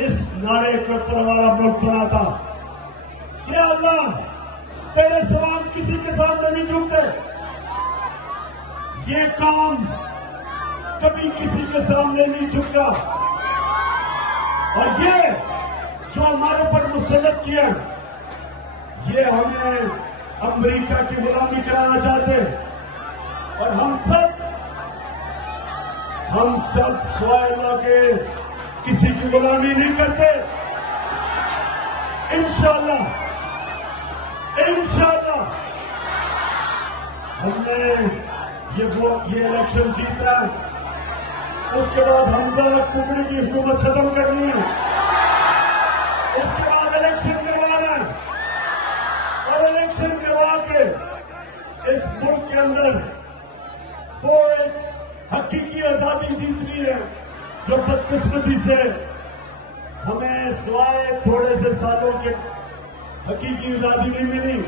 इस नारे के ऊपर हमारा मुल्क बना था। या अल्लाह, तेरे सवाल किसी के सामने नहीं झुकते। ये काम कभी किसी के सामने नहीं झुका। और ये जो हमारे पर मुसल्लत किया, ये हमें अमेरिका की गुलामी कराना चाहते। और हम सब स्वाइला के किसी की गुलामी नहीं करते। इंशाअल्लाह हमने ये इलेक्शन जीता है। उसके बाद हमजा कुकड़ी की हुकूमत खत्म करनी है। उसके बाद इलेक्शन करवाना है और इलेक्शन करवा के इस मुल्क के अंदर वो एक हकीकी आजादी जीतनी है जो बदकिस्मती से हमें सिवाय थोड़े से सालों के हकीकी आजादी नहीं मिली।